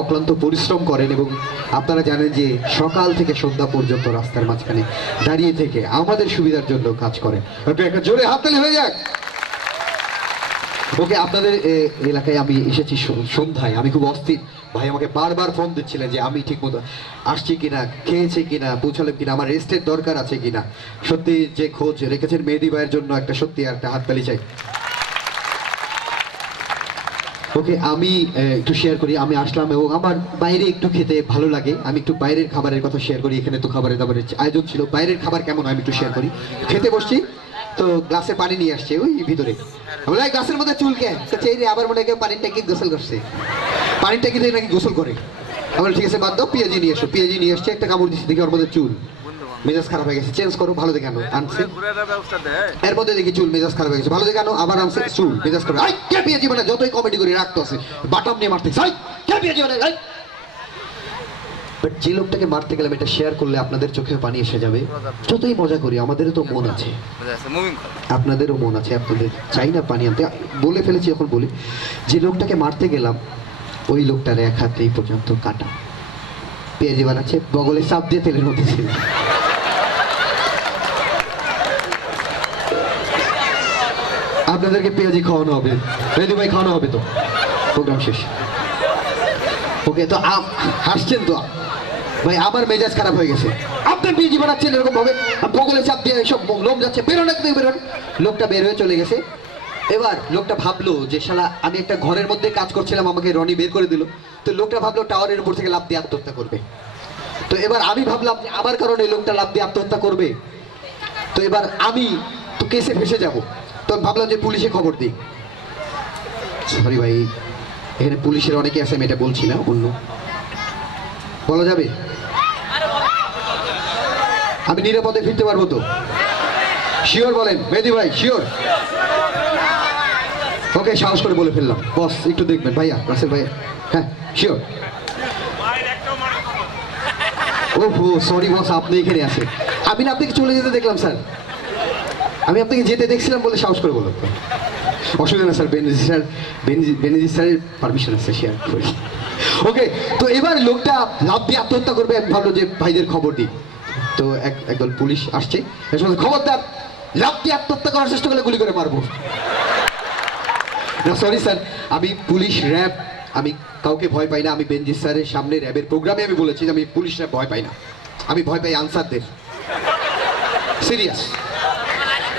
অক্লান্ত পরিশ্রম করেন এবং আপনারা জানেন যে সকাল থেকে সন্ধ্যা পর্যন্ত রাস্তার মাঝখানে দাঁড়িয়ে থেকে আমাদের সুবিধার জন্য কাজ করেন। একটা জোরে হাততালি হয়ে যাক। ওকে, আপনাদের এলাকায় আমি এসেছি সন্ধ্যায়, আমি খুব অস্থির। ভাই আমাকে বারবার ফোন দিচ্ছিলেন যে আমি ঠিক মতো আসছি কিনা, খেয়েছি কিনা, পৌঁছালাম কিনা, আমার রেস্টের দরকার আছে কিনা। সত্যি যে খোঁজ রেখেছেন মেহেদী ভাইয়ের জন্য একটা সত্যি একটা হাততালি চাই। ওকে, আমি একটু শেয়ার করি। আমি আসলাম এবং আমার বাইরে একটু খেতে ভালো লাগে। আমি একটু বাইরের খাবারের কথা শেয়ার করি। এখানে তো খাবারের দাবারের আয়োজন ছিল, বাইরের খাবার কেমন হয় আমি একটু শেয়ার করি। খেতে বসছি তো গ্লাসে পানি নিয়ে আসছে ওই ভিতরে, বলে গ্লাসের মধ্যে চুল কে রে, আবার মনে হয় পানির ট্যাঙ্কি গোসল করছে, পানির ট্যাঙ্কিতে নাকি গোসল করে। আমার ঠিক আছে বাদ দাও, পেঁয়াজি নিয়ে এসো। পেঁয়াজি নিয়ে আসছে, একটা কামড় দিচ্ছি, দেখি ওর মধ্যে চুল। মেজাজ খারাপ হয়ে গেছে, চেঞ্জ করো, ভালো দেখে আনো। আনছে এর মধ্যে দেখি চুল, মেজাজ খারাপ হয়ে গেছে, ভালো দেখে আনো। আবার আনছে চুল, মেজাজ খারাপ। আই কে পেঁয়াজি মানে যতই কমেডি করে রাখতে আছে, বাটাম নিয়ে মারতে আই কে পেঁয়াজি মানে। বাট যে লোকটাকে মারতে গেলাম, এটা শেয়ার করলে আপনাদের চোখে পানি এসে যাবে। যতই মজা করি, আমাদেরও তো মন আছে, আপনাদেরও মন আছে, আপনাদের চাই না পানি আনতে। বলে ফেলেছি, এখন বলি। যে লোকটাকে মারতে গেলাম, ওই লোকটার এক হাতেই পর্যন্ত কাটা, পেঁয়াজি বানাচ্ছে, বগলে চাপ দিয়ে তেলের মধ্যে ছিল। আপনাদেরকে পেঁয়াজি খাওয়ানো হবে, মেহেদী ভাই খাওয়ানো হবে তো, প্রোগ্রাম শেষ। ওকে, তো হাসছেন তো ভাই, আমার মেজাজ খারাপ হয়ে গেছে। আপনি পেঁয়াজি বানাচ্ছেন এরকম ভাবে, বগলে চাপ দিয়ে সব লোম যাচ্ছে, বেরোন একদম বেরোন। লোকটা বের হয়ে চলে গেছে। এবার লোকটা ভাবলো যে শালা আমি একটা ঘরের মধ্যে কাজ করছিলাম, আমাকে রনি বের করে দিল। তো লোকটা ভাবলো টাওয়ারের উপর থেকে লাফ দিয়ে আত্মহত্যা করবে। তো এবার আমি ভাবলাম যে আমার কারণে লোকটা লাফ দিয়ে আত্মহত্যা করবে, তো এবার আমি তো কেসে ফেসে যাব। তো ভাবলাম যে পুলিশে খবর দিই। সরি ভাই, এখানে পুলিশের অনেকে আছে, আমি এটা বলছি না, অন্য বলা যাবে। আমি নিরাপদে ফিরতে পারবো তো? শিওর বলেন মেহেদী ভাই, শিওর? ওকে, সাহস করে বলে ফেললাম। বস একটু দেখবেন, ভাইয়া রাসেল ভাইয়া। হ্যাঁ শিওর। ওহো সরি বস, আপনি এখানে আছেন। আমি না আপনাকে চলে যেতে দেখলাম স্যার, আমি আপনাকে যেতে দেখছিলাম বলে সাহস করে বললাম। অসুবিধা না স্যার, বেনজির স্যারের পারমিশন আছে, শেয়ার করি। ওকে, তো এবার লোকটা লাফ দিয়ে আত্মহত্যা করবে, আমি ভাবলো যে ভাইদের খবর দিই। তো একদল পুলিশ আসছে, খবরদার লাফ দিয়ে আত্মহত্যা করার চেষ্টা করলে গুলি করে মারবো। না সরি স্যার, আমি পুলিশ র্যাব, আমি কাউকে ভয় পাই না। আমি বেনজির স্যারের সামনে র্যাবের প্রোগ্রামে আমি বলেছি যে আমি পুলিশ র্যাব ভয় পাই না, আমি ভয় পাই আনসারদের। সিরিয়াস,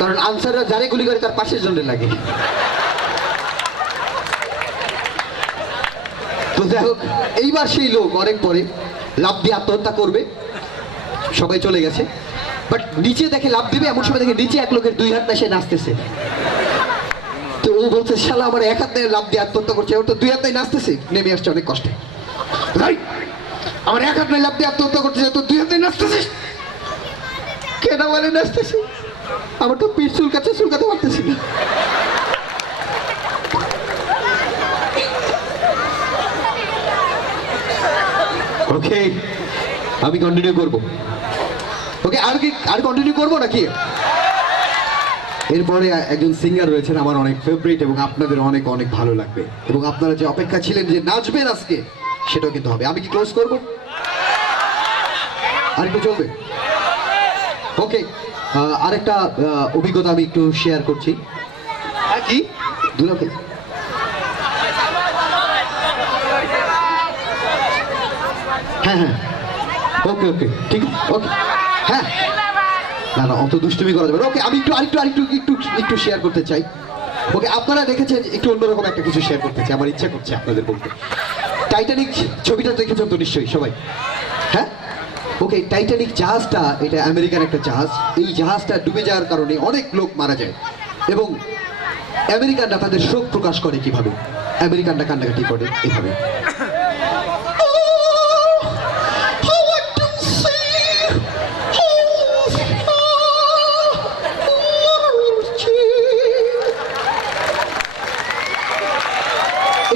কারণ আনসাররা যারে গুলি করে তার পাশের জন্য লাগে। তো যাই হোক, এইবার সেই লোক অনেক পরে লাফ দিয়ে আত্মহত্যা করবে, সবাই চলে গেছে। বাট নিচে দেখে লাফ দিবে, এমন সময় দেখে নিচে এক লোকের দুই হাত না, সে নাচতেছে। তো ও বলছে শালা আমার এক হাত লাফ দিয়ে আত্মহত্যা করছে, ওর তো দুই হাত নাচতেছে, নেমে আসছে অনেক কষ্টে। আমার এক হাত লাফ দিয়ে আত্মহত্যা করছে, তোর দুই হাত নাচতেছিস কেন? বলে নাচতেছি, আমার তো পিঠ চুলকাচ্ছে, চুলকাতে পারতেছি না। ওকে, আমি কন্টিনিউ করবো। ওকে, আর কন্টিনিউ করবো নাকি? এরপরে একজন সিঙ্গার রয়েছেন আমার অনেক ফেভারিট এবং আপনাদের অনেক অনেক ভালো লাগবে, এবং আপনারা যে অপেক্ষা ছিলেন যে নাচবেন আজকে, সেটাও কিন্তু হবে। আমি কি ক্লোজ করবো? আর একটু চলবে? ওকে, আরেকটা অভিজ্ঞতা আমি একটু শেয়ার করছি। কি দুলাকে হ্যাঁ হ্যাঁ, ওকে ওকে ঠিক, ওকে হ্যাঁ, না না অত দুষ্টুমি করা যাবে। ওকে, আমি একটু শেয়ার করতে চাই। ওকে, আপনারা দেখেছেন, একটু অন্যরকম একটা কিছু শেয়ার করতে চাই, আমার ইচ্ছা করছে আপনাদের বলতে। টাইটানিক ছবিটা দেখেছেন তো নিশ্চয়ই সবাই? হ্যাঁ, ওকে, টাইটানিক জাহাজটা, এটা আমেরিকার একটা জাহাজ। এই জাহাজটা ডুবে যাওয়ার কারণে অনেক লোক মারা যায়, এবং আমেরিকানরা তাদের শোক প্রকাশ করে কিভাবে? আমেরিকানরা কান্নাকাটি করে এভাবে।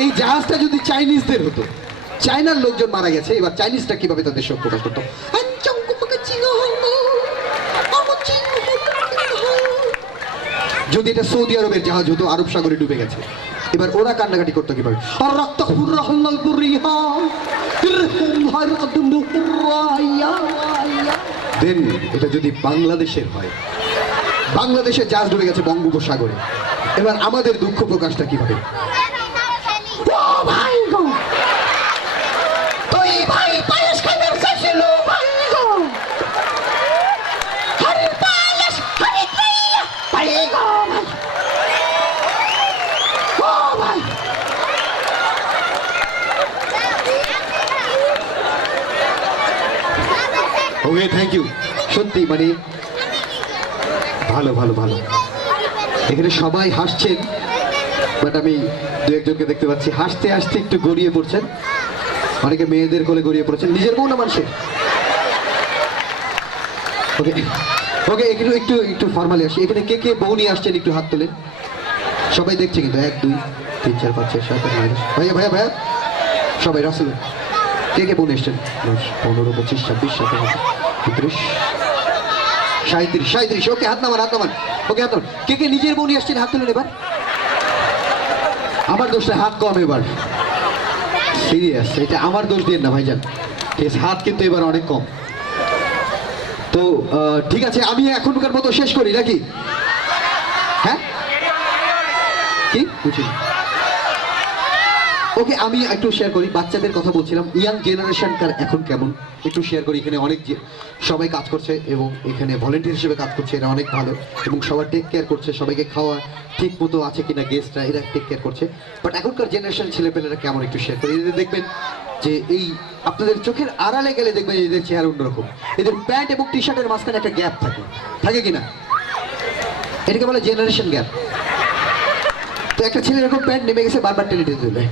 এই জাহাজটা যদি চাইনিজদের হতো, চায়নার লোকজন মারা গেছে, এবার চাইনিজটা কিভাবে তাদের শোক প্রকাশ করতো? যদি এটা সৌদি আরবের জাহাজ হতো, আরব সাগরে ডুবে গেছে, এবার ওরা কান্নাকাটি করতো কিভাবে? আর রক্ত দেন এটা যদি বাংলাদেশের হয়, বাংলাদেশের জাহাজ ডুবে গেছে বঙ্গোপসাগরে, এবার আমাদের দুঃখ প্রকাশটা কিভাবে? ও ভাই গো, তুই ভাই পায়েস খাইবার চাইছিল ভাই গো, হরি পায়েস হরি পাইয়া ভাই গো ভাই, ও ভাই। ওকে, থ্যাংক ইউ। সত্যি মানে ভালো ভালো ভালো, এখানে সবাই হাসছেন, বাট আমি দু একজনকে দেখতে পাচ্ছি হাসতে হাসতে একটু গড়িয়ে পড়ছেন, অনেকে মেয়েদের কোলে গড়িয়ে পড়ছেন, নিজের বউ না মানুষের। ওকে ওকে, একটু একটু একটু ফর্মালি আসি। এখানে কে কে বউ নিয়ে আসছেন একটু হাত তোলেন, সবাই দেখছে কিন্তু, 1 2 3 4 5 6 7 8 9 10। ভাইয়া ভাইয়া ভাইয়া সবাই রাসেল, কে কে বউ নিয়ে আসছেন? 15 25 26 27 32 37 37। ওকে, হাত নামান হাত নামান। ওকে, হাত নামান। কে কে নিজের বউ নিয়ে আসছেন হাত তুলেন এবার। আমার দোষটা হাত কম এবার, সিরিয়াস, এটা আমার দোষ দিয়ে না ভাইজান, ঠিক আছে? হাত কিন্তু এবার অনেক কম। তো ঠিক আছে, আমি এখনকার মতো শেষ করি নাকি? হ্যাঁ, কি বুঝি? ওকে, আমি একটু শেয়ার করি, বাচ্চাদের কথা বলছিলাম, ইয়াং জেনারেশনকার এখন কেমন একটু শেয়ার করি। এখানে অনেক সবাই কাজ করছে এবং এখানে ভলেন্টিয়ার হিসেবে কাজ করছে, এরা অনেক ভালো এবং সবার টেক কেয়ার করছে, সবাইকে খাওয়া ঠিক মতো আছে কিনা গেস্টরা, এরা টেক কেয়ার করছে। বাট এখনকার জেনারেশন ছেলেপেলেরা কেমন একটু শেয়ার করি। এদের দেখবেন যে এই আপনাদের চোখের আড়ালে গেলে দেখবেন এদের চেহারা অন্যরকম, এদের প্যান্ট এবং টি শার্টের মাঝখানে একটা গ্যাপ থাকে, থাকে কিনা? এটাকে বলে জেনারেশন গ্যাপ। তো একটা ছেলে এরকম প্যান্ট নেমে গেছে, বারবার টেনে টেনে তুলবে,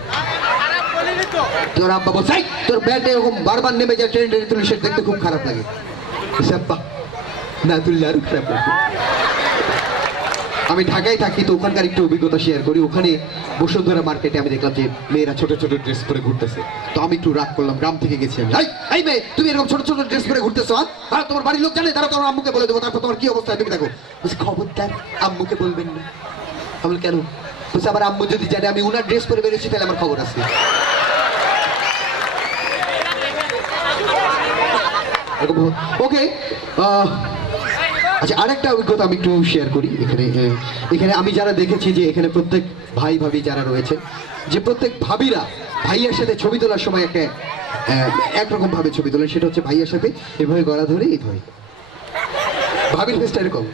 তোর আব্বা বলছে তোর প্যান্ট এরকম বারবার নেমে যায়, টেনে টেনে তুলে, সেটা দেখতে খুব খারাপ লাগে। না তুললে আরো খারাপ লাগে। আমি ঢাকায় থাকি, তো ওখানকার একটু অভিজ্ঞতা শেয়ার করি। ওখানে বসুন্ধরা মার্কেটে আমি দেখলাম যে মেয়েরা ছোট ছোট ড্রেস পরে ঘুরতেছে, তো আমি একটু রাগ করলাম, গ্রাম থেকে গেছি আমি, এই মেয়ে তুমি এরকম ছোট ছোট ড্রেস পরে ঘুরতেছো, আর তোমার বাড়ির লোক জানে, তারা তোমার আম্মুকে বলে দেবো, তারপর তোমার কি অবস্থা তুমি দেখো। বলছি খবরদার আম্মুকে বলবেন না। আমি কেন? বলছে আবার আম্মু যদি জানে আমি উনার ড্রেস পরে বেরিয়েছি তাহলে আমার খবর আছে। ওকে, আচ্ছা, আরেকটা অভিজ্ঞতা আমি একটু শেয়ার করি। এখানে আমি যারা দেখেছি যে এখানে প্রত্যেক ভাই ভাবি যারা রয়েছে, যে প্রত্যেক ভাবিরা ভাইয়ের সাথে ছবি তোলার সময় একটা একরকম ভাবে ছবি তোলেন, সেটা হচ্ছে ভাইয়ের সাথে এভাবে গলা ধরে এইভাবে। ভাবির ফেসটা এরকম,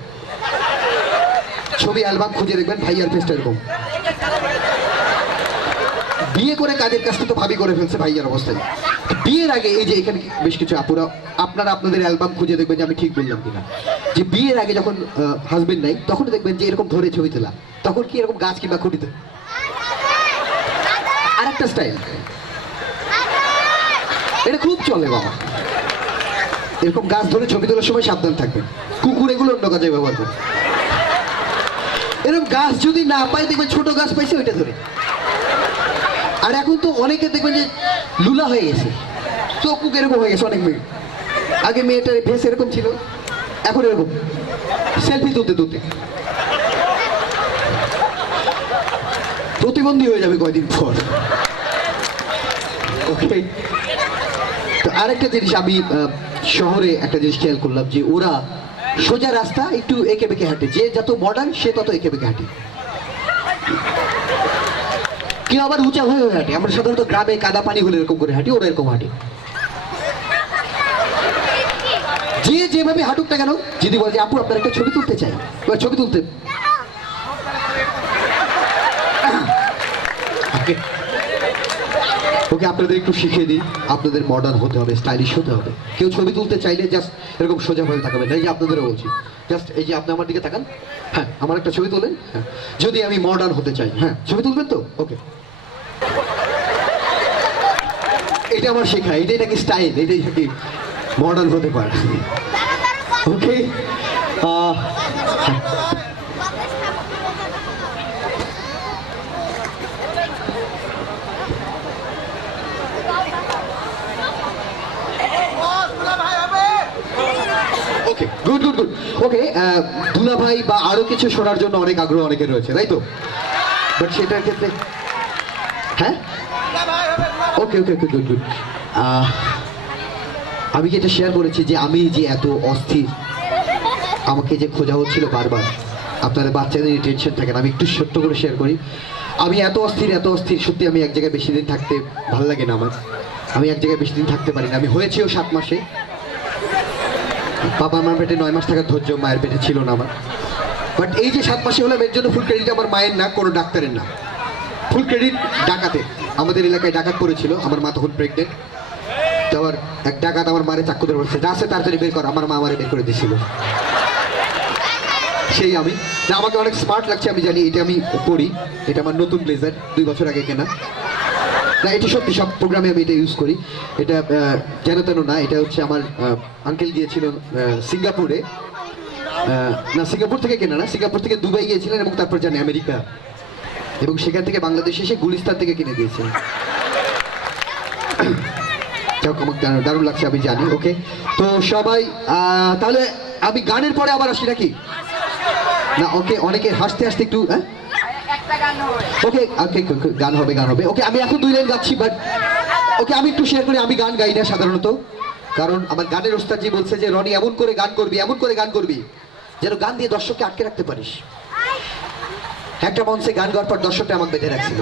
ছবি অ্যালবাম খুঁজে দেখবেন ভাইয়ার ফেসটা এরকম। বিয়ে করে কাজের কাজটা তো ভাবি করে ফেলছে ভাইয়ার অবস্থায়। বিয়ের আগে এই যে এখানে বেশ কিছু আপুরা, আপনারা আপনাদের অ্যালবাম খুঁজে দেখবেন যে আমি ঠিক বললাম কিনা, যে বিয়ের আগে যখন হাজবেন্ড নাই তখন দেখবেন যে এরকম ধরে ছবি তোলা, তখন কি এরকম গাছ কিংবা খুঁটিতে আরেকটা স্টাইল, এটা খুব চলে বাবা। এরকম গাছ ধরে ছবি তোলার সময় সাবধান থাকবেন, কুকুর এগুলো অন্য কাজে ব্যবহার করে। এরকম গাছ যদি না পাই দেখবেন ছোট গাছ পাইছে ওইটা ধরে। আর এখন তো অনেকে দেখবেন যে লুলা হয়ে গেছে, চোখ মুখ এরকম হয়ে গেছে অনেক মেয়ে। আগে মেয়েটার ফেস এরকম ছিল, এখন এরকম সেলফি তুলতে তুলতে প্রতিবন্ধী হয়ে যাবে কয়দিন পর। ওকে, তো আরেকটা জিনিস আমি শহরে একটা জিনিস খেয়াল করলাম, যে ওরা সোজা রাস্তা একটু এঁকে বেঁকে হাঁটে, যে যত মডার্ন সে তত এঁকে বেঁকে হাঁটে, কেউ আবার উঁচা হয়ে হয়ে হাঁটে। আমরা সাধারণত গ্রামে কাদা পানি হলে এরকম করে হাঁটি, ওরা এরকম হাঁটে। যে যেভাবে হাঁটুক না কেন, যদি বলে যে আপু আপনার একটা ছবি তুলতে চাই, ছবি তুলতে ওকে, আপনাদের একটু শিখিয়ে দিই, আপনাদের মডার্ন হতে হবে, স্টাইলিশ হতে হবে। কেউ ছবি তুলতে চাইলে জাস্ট এরকম সোজা হয়ে তাকাবেন না, এই যে আপনাদেরও বলছি, জাস্ট এই যে আপনি আমার দিকে তাকান, হ্যাঁ আমার একটা ছবি তোলেন, হ্যাঁ যদি আমি মডার্ন হতে চাই, হ্যাঁ ছবি তুলবেন তো, ওকে। এটা আমার শেখা, এটাই নাকি স্টাইল, এটাই নাকি মডার্ন হতে পারে। ওকে, ওকে, গুড গুড গুড। ওকে, দুলা ভাই বা আরো কিছু শোনার জন্য অনেক আগ্রহ অনেকের রয়েছে, তাই তো? বাট সেটার ক্ষেত্রে হ্যাঁ, ওকে ওকে ওকে, গুড গুড। আমি কি এটা শেয়ার করেছি যে আমি যে এত অস্থির, আমাকে যে খোঁজা হচ্ছিল বারবার, আপনাদের বাচ্চাদের টেনশন থাকে না, আমি একটু ছোট্ট করে শেয়ার করি। আমি এত অস্থির সত্যি আমি এক জায়গায় বেশি দিন থাকতে ভালো লাগে না আমার। আমি এক জায়গায় বেশি দিন থাকতে পারি না। আমি হয়েছিও 7 মাসে। বাবা আমার পেটে 9 মাস থাকার ধৈর্য মায়ের পেটে ছিল না আমার। বাট এই যে 7 মাসে হলাম, এর জন্য ফুল ক্রেডিট আমার মায়ের না, কোনো ডাক্তারের না, ফুল ক্রেডিট ডাকাতে। আমাদের এলাকায় ডাকাত পড়েছিল, আমার মা তখন প্রেগনেন্ট। তো আবার এক ডাকাত আমার মারে চাকু ধরে বলছে, যা আছে তাড়াতাড়ি বের কর। আমার মা আমারে বের করে দিয়েছিল। সেই আমি না, আমাকে অনেক স্মার্ট লাগছে আমি জানি। এটা আমি পড়ি, এটা আমার নতুন ব্লেজার, 2 বছর আগে কেনা। না এটা সত্যি, সব প্রোগ্রামে আমি এটা ইউজ করি। এটা যেন তেন না, এটা হচ্ছে আমার আঙ্কেল গিয়েছিল সিঙ্গাপুরে। না সিঙ্গাপুর থেকে কেনা না, সিঙ্গাপুর থেকে দুবাই গিয়েছিলেন এবং তারপর যান আমেরিকা, এবং সেখান থেকে বাংলাদেশে এসে গুলিস্তান থেকে কিনে দিয়েছিলেন। আমাকে দারুণ লাগছে আমি জানি। ওকে, তো সবাই তাহলে আমি গানের পরে আবার আসি নাকি না? ওকে, অনেকে হাসতে হাসতে একটু ওকে ওকে গান হবে। ওকে, আমি এখন 2 লাইন গাচ্ছি, বাট ওকে আমি একটু শেয়ার করি। আমি গান গাই না সাধারণত, কারণ আমার গানের ওস্তাদজি বলছে যে রনি এমন করে গান করবি যেন গান দিয়ে দর্শককে আটকে রাখতে পারিস। একটা মঞ্চে গান গাওয়ার পর দর্শকটা আমাকে বেঁধে রাখছিল,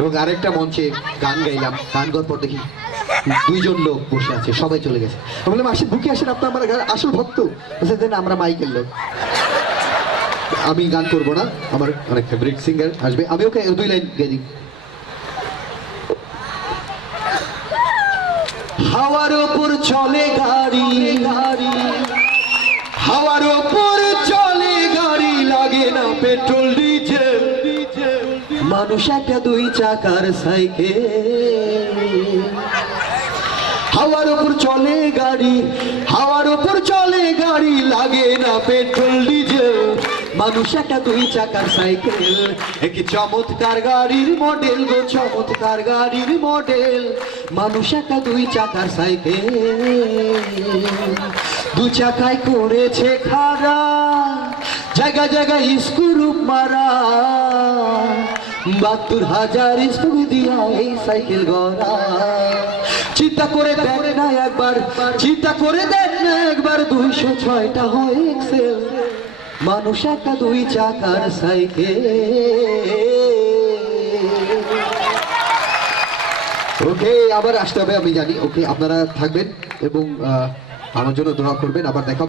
এবং আরেকটা মঞ্চে গান গাইলাম, গান গাওয়ার পর দেখি 2 জন লোক বসে আছে, সবাই চলে গেছে। আমি বললাম, আসেন বুকে আসেন, আপনার আমার আসল ভক্ত। বলছে আমরা মাইকেল লোক, আমি গান করবো না, আমার অনেক ফেভারিট সিঙ্গার আসবে। আমি ওকে 2 লাইন গাই দিই। হাওয়ার ওপর চলে গাড়ি, হাওয়ার ওপর চলে গাড়ি, লাগে না পেট্রোল ডিজেল, মানুষ একটা 2 চাকার সাইকেল। হাওয়ার ওপর চলে গাড়ি, হাওয়ার ওপর চলে গাড়ি, লাগে না পেট্রোল ডিজেল, মানুষ একটা 2 চাকার সাইকেল। কি চমৎকার গাড়ির মডেল গো, চমৎকার গাড়ির মডেল, মানুষ একটা 2 চাকার সাইকেল। 2 চাকায় করেছে খাড়া, জায়গায় স্ক্রু মারা, 72,000 স্ক্রু দিয়া এই সাইকেল গড়া। চিন্তা করে দেখ না একবার, 206টা হয় এক্সেল, মানুষ একটা 2 চাকার সাইকেল। ওকে, আবার আসতে হবে আমি জানি। ওকে, আপনারা থাকবেন এবং আমার জন্য দোয়া করবেন। আবার দেখা